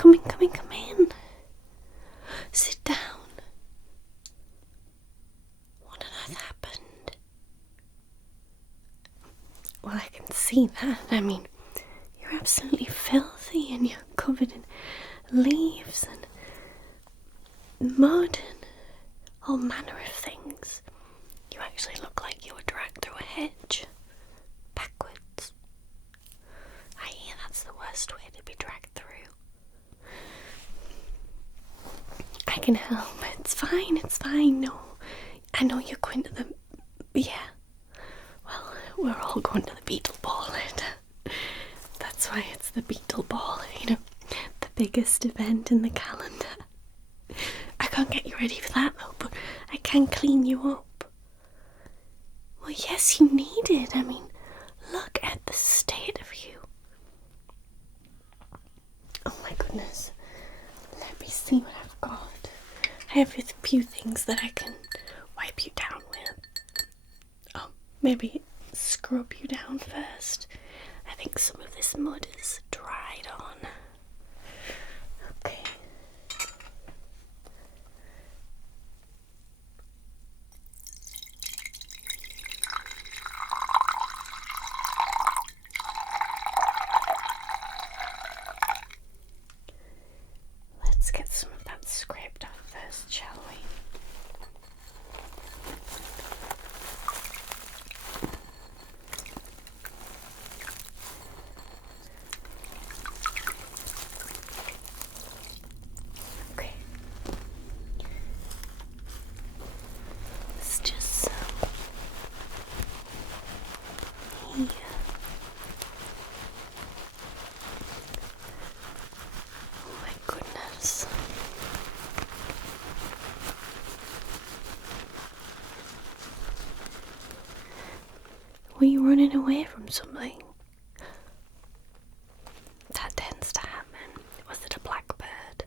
Come in, come in, come in. Sit down. What on earth happened? Well, I can see that. I mean, you're absolutely filthy and you're covered in leaves and mud and all manner of things. You actually look like you were dragged through a hedge. Backwards. I hear that's the worst way to be dragged through. I can help. It's fine, it's fine. No, I know you're going to the... Yeah. Well, we're all going to the beetle ball. That's why it's the beetle ball, you know, the biggest event in the calendar. I can't get you ready for that though, but I can clean you up. Well, yes, you need it. I mean, look at the state of you. Oh my goodness. Let me see what I've got. I have a few things that I can wipe you down with. Oh, maybe scrub you down first. I think some of this mud is dried on. Okay. Let's get some of that scraped off first, shall we? Okay. Let's just here. Oh my goodness. Were you running away from something? That tends to happen. Was it a blackbird?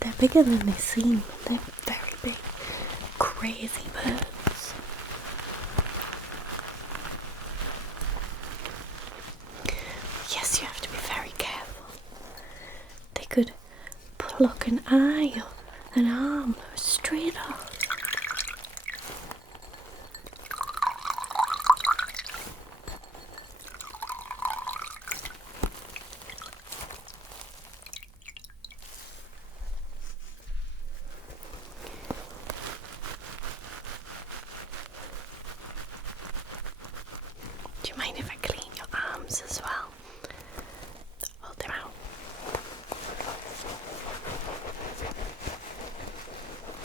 They're bigger than they seem. They're very big, crazy birds. Yes, you have to be very careful. They could pluck an eye or an arm straight off. Do you mind if I clean your arms as well? Hold them out.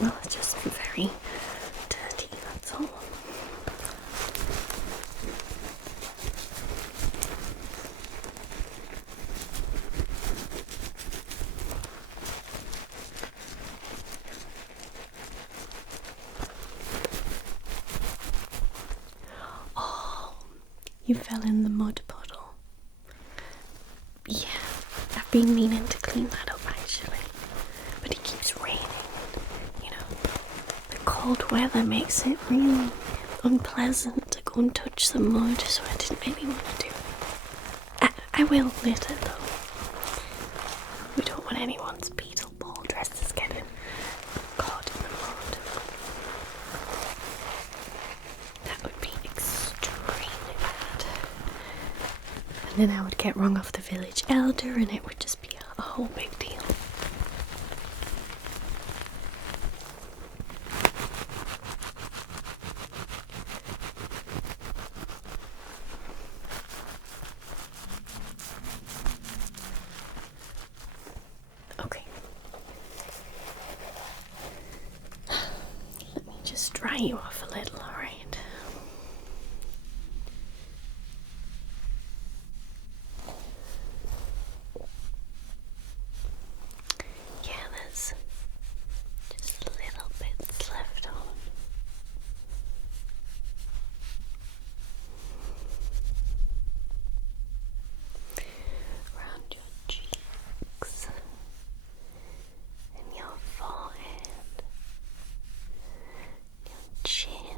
Well, it's just very dirty, that's all. Oh, you fell in the mud puddle. Yeah, I've been meaning to clean that up actually, but it keeps raining. You know, the cold weather makes it really unpleasant to go and touch the mud, so I didn't really want to do it. I will later though. We don't want anyone's beetle ball dresses getting caught in the mud. That would be extremely bad. And then I would get rung off the village elder and it would just be a whole big deal. Okay. Let me just dry you off a little, alright? Yeah, there's just little bits left on. Around your cheeks and your forehead, your chin,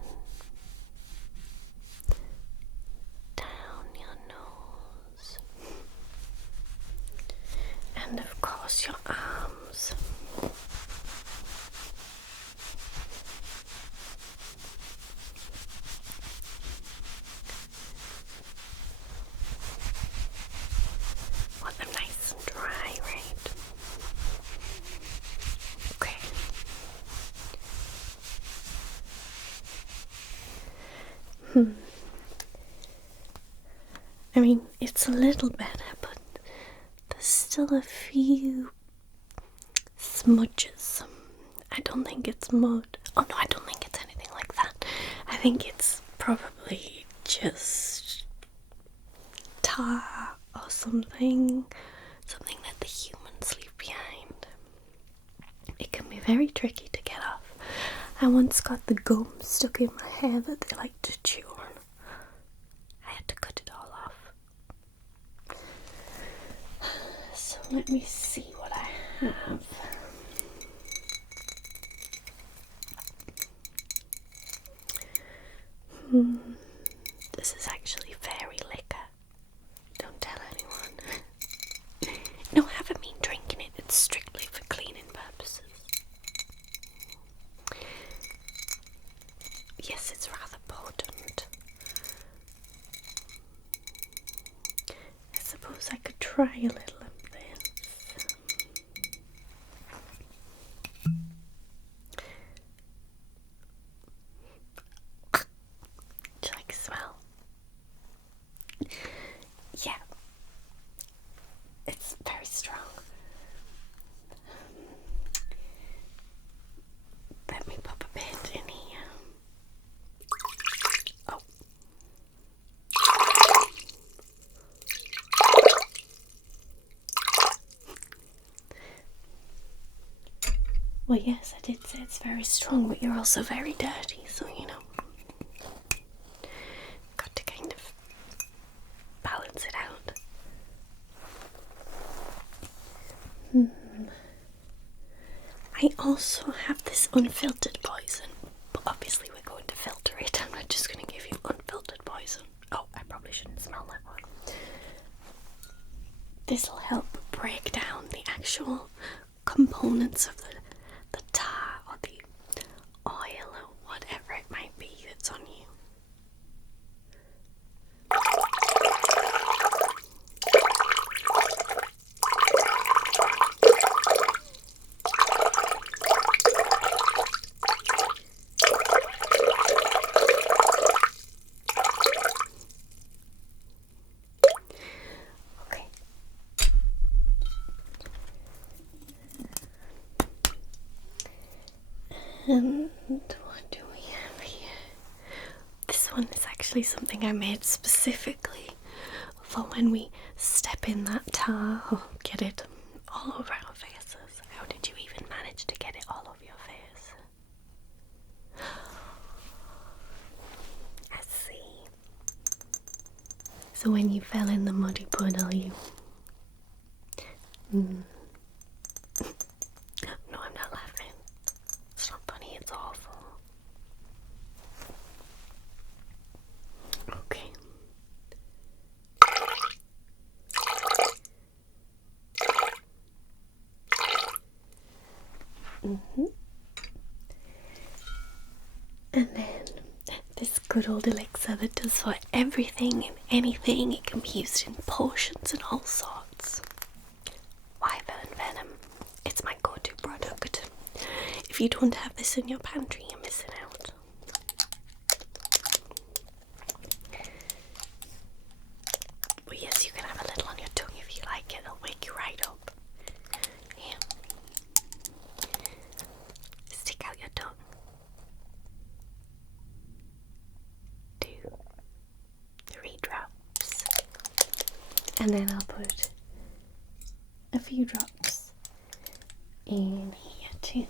I mean, it's a little better, but there's still a few smudges. I don't think it's mud. Oh no, I don't think it's anything like that. I think it's probably just tar or something that the humans leave behind. It can be very tricky to get off. I once got the gum stuck in my hair that they like to chew on. I had to cut it all off. So let me see what I have. This is actually fairy liquor. Don't tell anyone. No, I haven't been drinking it. It's strictly for cleaning purposes. Yes, it's rather potent. I suppose I could try a little of this. Do you like the smell? Yeah. It's very strong. Let me pop a bit in here. Oh. Well, yes, I did say it's very strong, but you're also very dirty, so you know. Got to kind of balance it out. I also have this unfiltered poison, but obviously we're going to filter it. I'm not just going to give you unfiltered poison. Oh, I probably shouldn't smell that one. This will help break down the actual components of the tar or the oil or whatever it might be that's on you. Okay. And what do we have here? This one is actually something I made specifically for when we step in that tar or get it all over our faces. How did you even manage to get it all over your face? I see. So when you fell in the muddy puddle, you... No, I'm not laughing. It's not funny, it's awful. Okay. And then this good old elixir that does for everything and anything. It can be used in potions and all sorts. Wyvern venom. It's my go-to product. If you don't have this in your pantry, you're missing out. But yes, you can have a little on your tongue if you like it. It'll wake you right up. Yeah. Stick out your tongue. 2, 3 drops. And then I'll put a few drops in here too.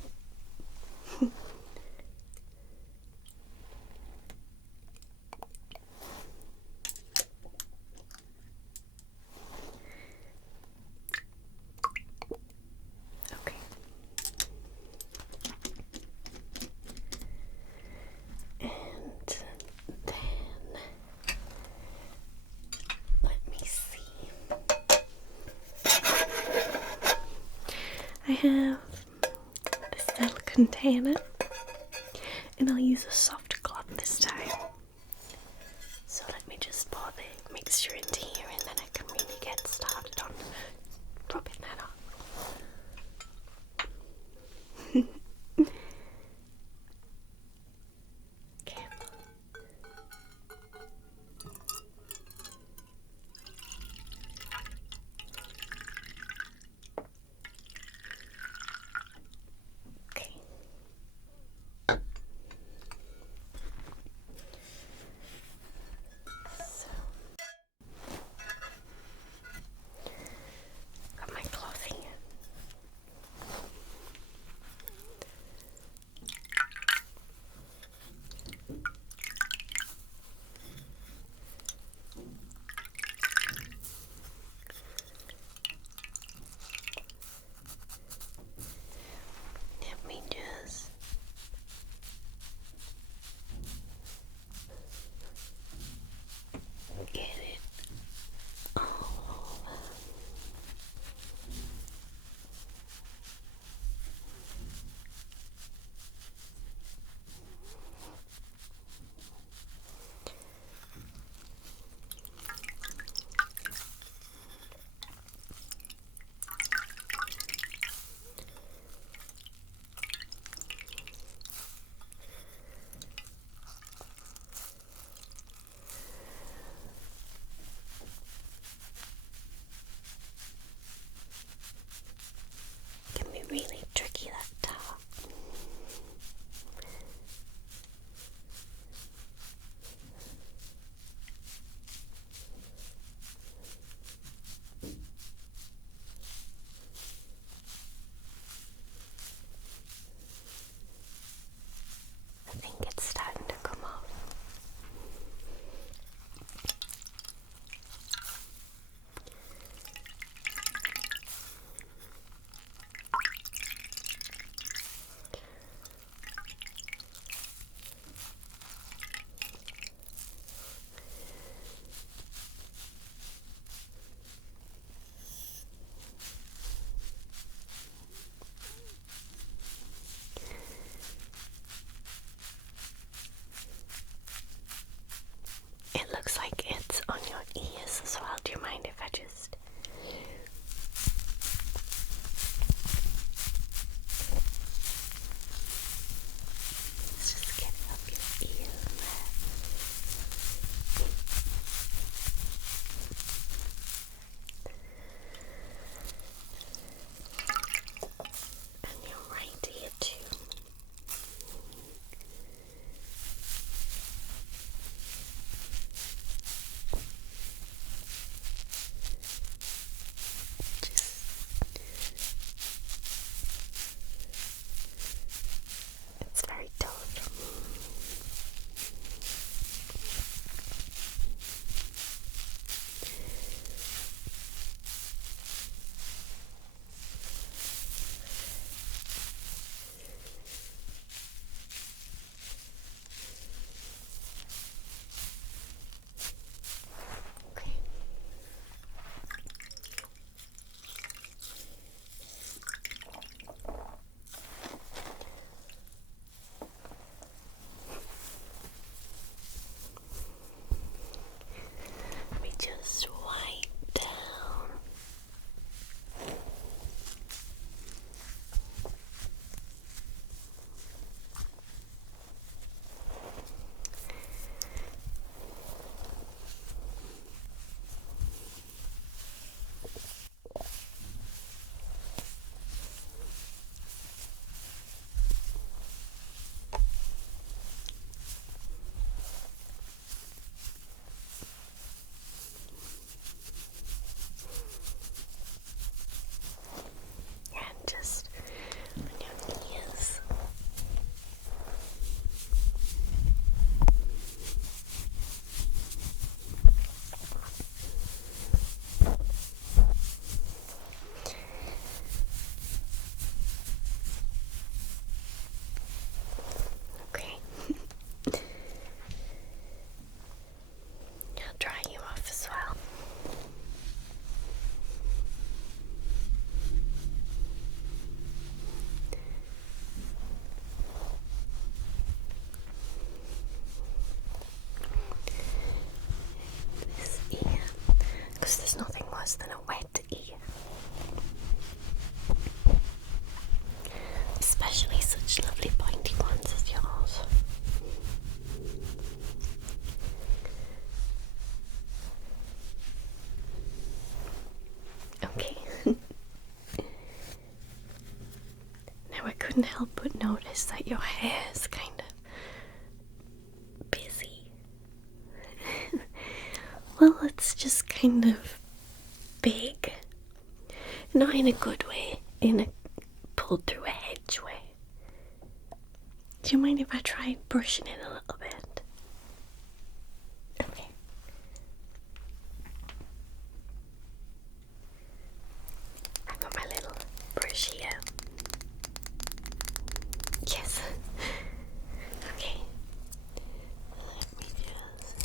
Okay. And then let me see. I have this little container, and I'll use a soft cloth this time. So let me just pour the mixture into here, and then I can really get started on rubbing that on. Okay. such lovely pointy ones as yours. Okay. Now I couldn't help but notice that your hair is kind of busy. Well, it's just kind of big. Not in a good way, in a pulled through a hedge way. Do you mind if I try brushing it a little bit? Okay. I've got my little brush here. Yes. Okay. Let me just...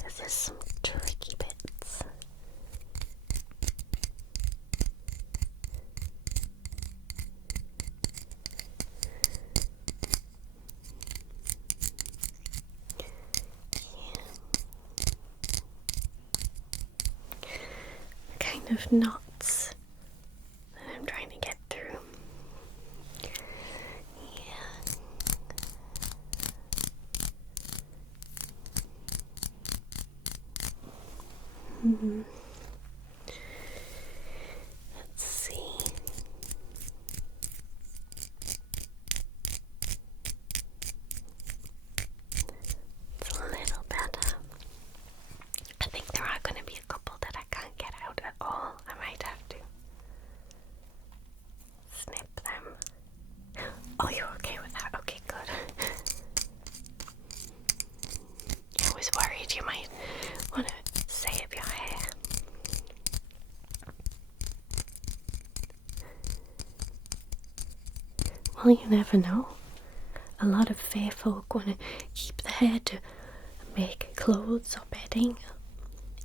There's just some tricky bits. Kind of knots that I'm trying to get through. Yeah. Let's see. It's a little better. I think there are going to be a couple that I can't get out at all. I might have to snip them. Oh, you're okay with that? Okay, good. I was worried you might want to save your hair. Well, you never know. A lot of fair folk want to keep the hair to make clothes or bedding.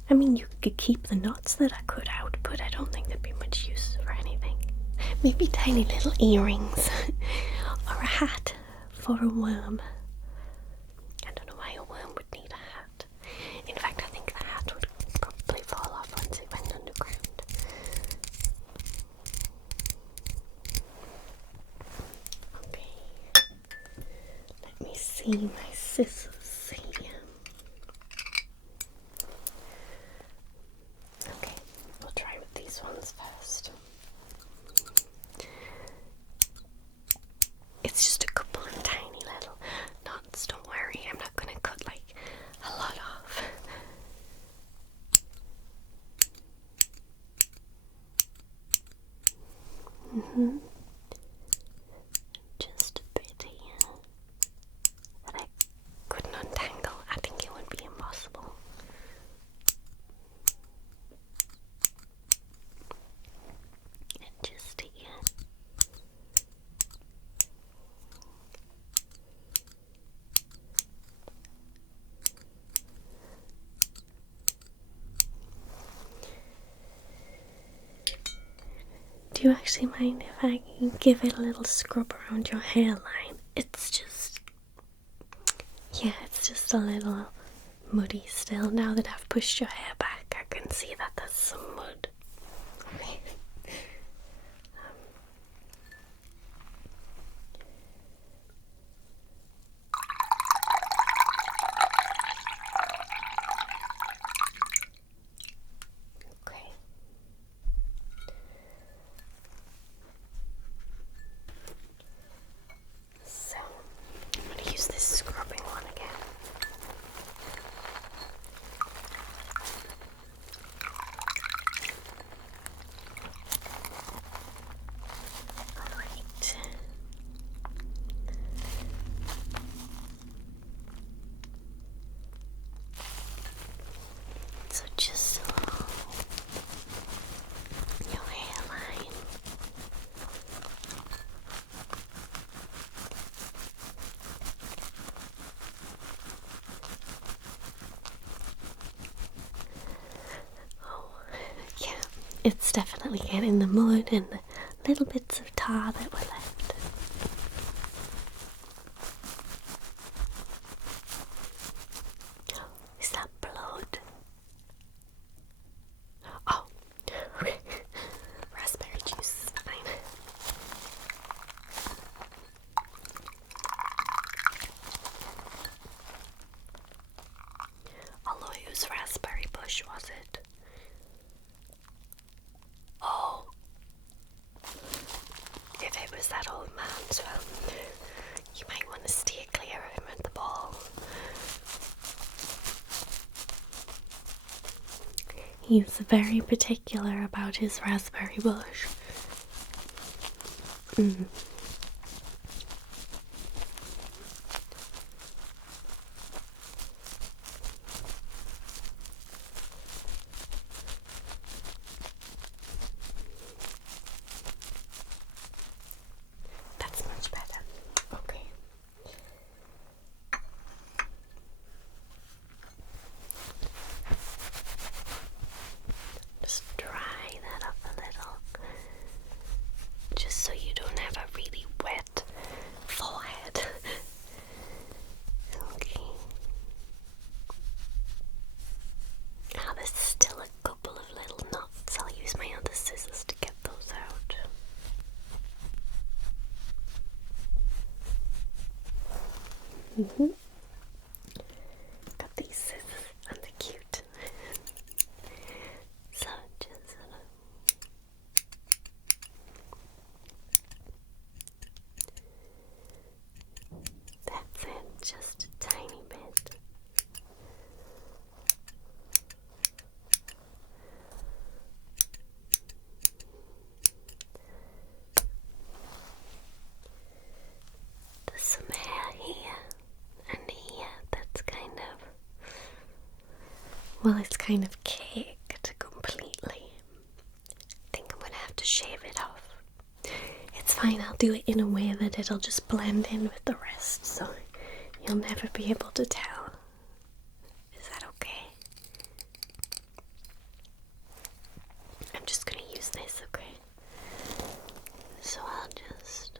I mean, you could keep the knots that I cut out, but I don't think there'd be much use for anything. Maybe tiny little earrings or a hat for a worm. I don't know why a worm would need a hat. In fact, I think the hat would probably fall off once it went underground. Okay. Let me see my scissors here. Okay, we'll try with these ones first. It's just a couple of tiny little knots, don't worry. I'm not going to cut like a lot off. Just a bit here that I couldn't untangle. I think it would be impossible. And just here. Do you actually mind if I give it a little scrub around your hairline? It's just... yeah, it's just a little muddy still. Now that I've pushed your hair back, I can see that there's some mud. Okay. Okay. So, I'm going to use this scrubbing one again. Alright. So just along your hairline. Oh, yeah, it's definitely getting the mud and the little bits of tar that were left. He's very particular about his raspberry bush. That's much better. Okay. Just dry that up a little, just so you don't have a really wet forehead. Okay. Now there's still a couple of little knots. I'll use my other scissors to get those out. Got these scissors and they're cute. So just that's it, just a tiny bit. There's some hair here and here that's kind of, well, it's kind of caked completely. I think I'm gonna have to shave it off. It's fine, I'll do it in a way that it'll just blend in with the rest, so you'll never be able to tell. Is that okay? I'm just gonna use this, okay? So I'll just...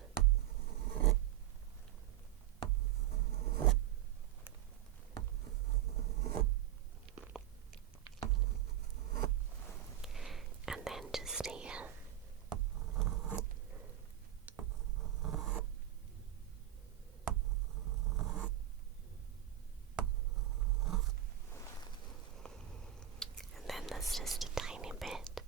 and then just here. And then there's just a tiny bit.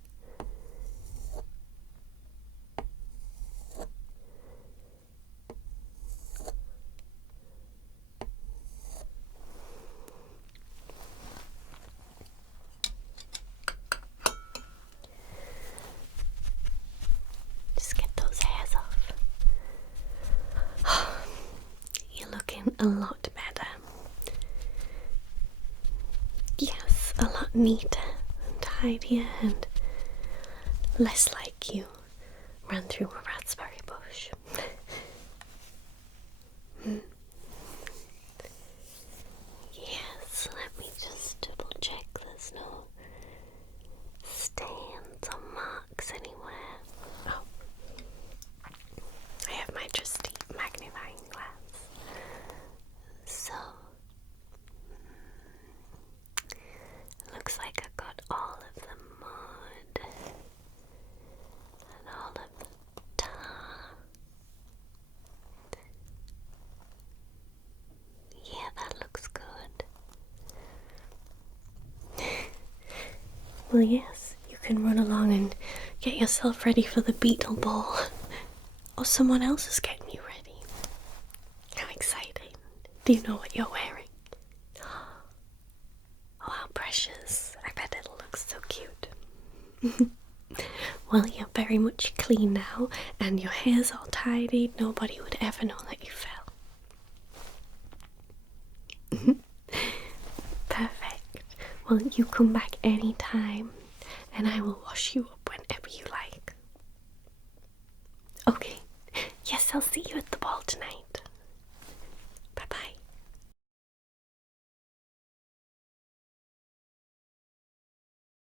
Just get those hairs off. You're looking a lot better. Yes, a lot neater and tidier and less like you ran through a raspberry bush. Yes, let me just double check there's no stains or marks anywhere. Oh, I have my trusty magnifying glass. So, looks like I got all of the mud and all of the tar. Yeah, that looks good. Well, yes, you can run along and get yourself ready for the beetle ball. Or someone else is getting you ready. How exciting. Do you know what you're wearing? Oh, how precious. I bet it'll look so cute. Well, you're very much clean now, and your hair's all tidied. Nobody would ever know that you fell. Perfect. Well, you come back any time, and I will wash you up whenever you like. Okay. Yes, I'll see you at